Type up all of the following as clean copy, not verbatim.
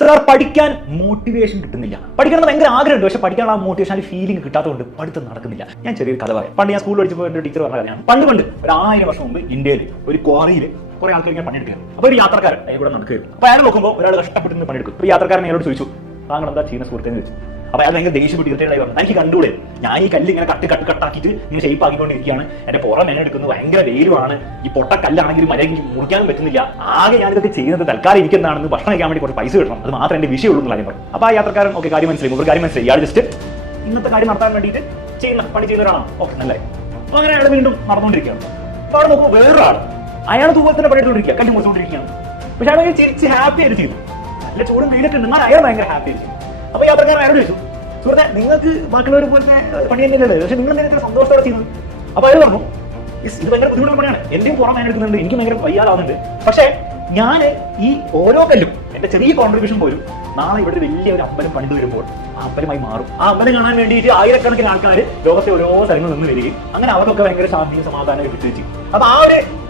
Sir പഠിക്കാൻ motivation കിട്ടുന്നില്ല. പഠിക്കണം ഭയങ്കര ആഗ്രഹമുണ്ട്, പക്ഷെ പഠിക്കാൻ ആ മോട്ടിവേഷൻ ആ ഫീലിംഗ് കിട്ടാത്തതുകൊണ്ട് പഠിത്തം നടക്കുന്നില്ല. ഞാൻ ചെറിയൊരു കഥ പറയാം. പണ്ട് ഞാൻ സ്കൂളിൽ പഠിച്ചപ്പോൾ എൻ്റെ ടീച്ചർ പറഞ്ഞ കഥയാണ്. പണ്ട് ഒരു 1000 വർഷം മുമ്പ് ഇന്ത്യയിൽ ഒരു ക്വാറിയിൽ കുറെ ആൾക്കാർ ഇങ്ങനെ പണിയെടുക്കുകയാണ്. അപ്പോൾ ഒരു യാത്രക്കാരൻ ഇവിടെ നടക്കുകയായിരുന്നു. അപ്പോൾ അയാൾ നോക്കുമ്പോൾ ഒരാൾ കഷ്ടപ്പെട്ട് പണിയെടുക്കും. അപ്പോൾ യാത്രക്കാരൻ അയാളോട് ചോദിച്ചു, താങ്കൾ എന്താ ചെയ്യുന്ന സുഹൃത്തേന്ന് ചോദിച്ചു. അപ്പോൾ അയാൾ ഭയങ്കര ദേഷ്യപ്പെട്ട് ഇറിറ്റേറ്റായി പറഞ്ഞു, എനിക്ക് കണ്ടൂടെ, ഞാൻ ഈ കല്ല് ഇങ്ങനെ കട്ടാക്കിയിട്ട് ഇങ്ങനെ ഷേപ്പ് ആക്കിക്കൊണ്ടിരിക്കുകയാണ്, എന്റെ പുറം എടുക്കുന്നത് ഭയങ്കര വെയിലുമാണ്, ഈ പൊട്ട കല്ലാണെങ്കിലും മരയെങ്കിൽ മുറിക്കാനും പറ്റുന്നില്ല, ആകെ ഞാനിതൊക്കെ ചെയ്യുന്നത് തൽക്കാലം ഇരിക്കുന്നതാണെന്ന് ഭക്ഷണം കഴിക്കാൻ വേണ്ടി കുറച്ച് പൈസ കിട്ടണം, അത് മാത്രമേ എന്റെ വിഷയമുള്ളൂ എന്ന് കാര്യം പറഞ്ഞു. അപ്പോൾ ആ യാത്രക്കാരൻ ഓക്കെ കാര്യം മനസ്സിലായി, ഒരു കാര്യം മനസ്സിലായി, ഇയാൾ ജസ്റ്റ് ഇന്നത്തെ കാര്യം നടത്താൻ വേണ്ടിയിട്ട് പണി ചെയ്യുന്ന ഒരാളാണ്. ഓക്കെ നല്ലായി. അപ്പോൾ അങ്ങനെ അയാൾ വീണ്ടും നടന്നുകൊണ്ടിരിക്കുകയാണ്. അപ്പോൾ അവിടെ നോക്കുമ്പോൾ വേറൊരാൾ അയാൾ തൂവത്തിന് പണിയെടുത്തുകൊണ്ടിരിക്കുക, കല്ല് മുറിച്ചുകൊണ്ടിരിക്കുകയാണ്. പക്ഷെ അയാൾ ചിരിച്ച് ഹാപ്പി ആയിട്ട് ചെയ്തു. നല്ല ചൂടും വെയിലൊക്കെ ഉണ്ട്, എന്നാൽ അയാൾ ഭയങ്കര ഹാപ്പി ആയിട്ട് ചെയ്തു. അപ്പോൾ യാത്രക്കാരൻ അയാളോട് ചോദിച്ചു, സുഹൃത്തെ നിങ്ങൾക്ക് ബാക്കിയുള്ളവർ പോലത്തെ പണി തന്നെയല്ലേ, പക്ഷെ നിങ്ങൾ എന്തെങ്കിലും സന്തോഷത്തോടെ ചെയ്യുന്നത്? അപ്പോൾ അയാൾ പറഞ്ഞു, ഇത് ഭയങ്കര ബുദ്ധിമുട്ടുള്ള പണിയാണ്, എന്റെയും പുറം വേദന എടുക്കുന്നുണ്ട്, എനിക്ക് ഭയങ്കര വയ്യാതാവുന്നുണ്ട്, പക്ഷേ ഞാൻ ഈ ഓരോ കല്ലും എന്റെ ചെറിയ കോൺട്രിബ്യൂഷൻ പോലും നാളെ ഇവിടെ വലിയ ഒരു അമ്പലം പണിത് വരുമ്പോൾ ആ അമ്പലമായി മാറും. ആ അമ്പലം കാണാൻ വേണ്ടിയിട്ട് ആയിരക്കണക്കിന് ആൾക്കാർ ലോകത്തെ ഓരോ സ്ഥലങ്ങളിൽ നിന്ന് വരികയും അങ്ങനെ അവർക്കൊക്കെ ഭയങ്കര ശാന്തിയും സമാധാനവും കിട്ടുകയും. അപ്പൊ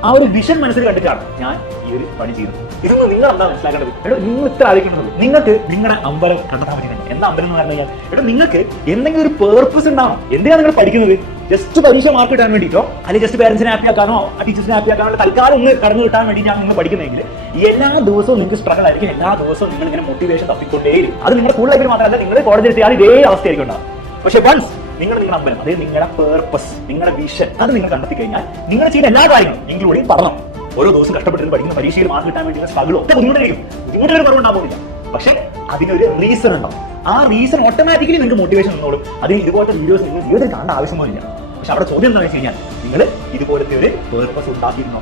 ആ ഒരു വിഷൻ മനസ്സിൽ കണ്ടിട്ടാണ് ഞാൻ ഈ ഒരു പണി ചെയ്യുന്നത്. ഇതൊന്നും നിങ്ങൾ എന്താ മനസ്സിലാക്കേണ്ടത്? എടോ, നിങ്ങൾ ഇത്ര ആലോചിക്കുന്നത്, നിങ്ങൾക്ക് നിങ്ങളുടെ അമ്പലം കണ്ടെത്താൻ പറ്റുന്നത് എന്താ അമ്പലം എന്ന് പറഞ്ഞു കഴിഞ്ഞാൽ, എടോ നിങ്ങൾക്ക് എന്തെങ്കിലും ഒരു പേർപ്പസ് ഉണ്ടാവണം. എന്തിനാണ് നിങ്ങൾ പഠിക്കുന്നത്? ജസ്റ്റ് പരീക്ഷ മാർക്ക് കിട്ടാൻ വേണ്ടിയിട്ടോ അല്ലെങ്കിൽ ജസ്റ്റ് പേരൻസിനെ ഹാപ്പി ആക്കാനോ ടീച്ചേഴ്സിനെ ഹാപ്പി ആക്കാനോ തൽക്കാലം ഒന്ന് കടന്നു കിട്ടാൻ വേണ്ടിയിട്ടാണ് നിങ്ങൾ പഠിക്കുന്നതെങ്കിൽ എല്ലാ ദിവസവും നിങ്ങൾക്ക് സ്ട്രഗിൾ ആയിരിക്കും, എല്ലാ ദിവസവും നിങ്ങൾ ഇങ്ങനെ മോട്ടിവേഷൻ തപ്പിക്കൊണ്ടേയിരിക്കും. അത് നിങ്ങളുടെ സ്കൂൾ ലൈഫിൽ മാത്രമല്ല, നിങ്ങൾ കോളേജിൽ എത്തിയാൽ ഇതേ അവസ്ഥയായിരിക്കും ഉണ്ടാവും. പക്ഷെ വൺസ് നിങ്ങളുടെ അമ്പലം, അതായത് നിങ്ങളുടെ പേർപ്പസ്, നിങ്ങളുടെ വിഷൻ, അത് നിങ്ങൾ കണ്ടെത്തി കഴിഞ്ഞാൽ നിങ്ങൾ ചെയ്യുന്ന എല്ലാ കാര്യങ്ങളും ഇൻക്ലൂഡിങ് പഠനം, ഓരോ ദിവസം കഷ്ടപ്പെട്ട് പഠിക്കുന്ന പരീക്ഷയിൽ മാർക്ക് കിട്ടാൻ വേണ്ടി സ്ട്രഗിളോ ഒക്കെ ബുദ്ധിമുട്ടായിരിക്കും, ബുദ്ധിമുട്ടൊരു കുറവുണ്ടാവില്ല. പക്ഷെ അതിനൊരു റീസൺ ഉണ്ടാവും. ആ റീസൺ ഓട്ടോമാറ്റിക്കലി നിങ്ങൾക്ക് മോട്ടിവേഷൻ വന്നോളും. അതിന് ഇതുപോലത്തെ വീഡിയോസ് നിങ്ങൾ ജീവിതത്തിൽ കാണേണ്ട ആവശ്യം പോലില്ല. പക്ഷെ അവിടെ ചോദ്യം എന്താണെന്ന് വെച്ച് കഴിഞ്ഞാൽ, നിങ്ങൾ ഇതുപോലത്തെ ഒരു പേർപ്പസ് ഉണ്ടാക്കിയിരുന്നോ?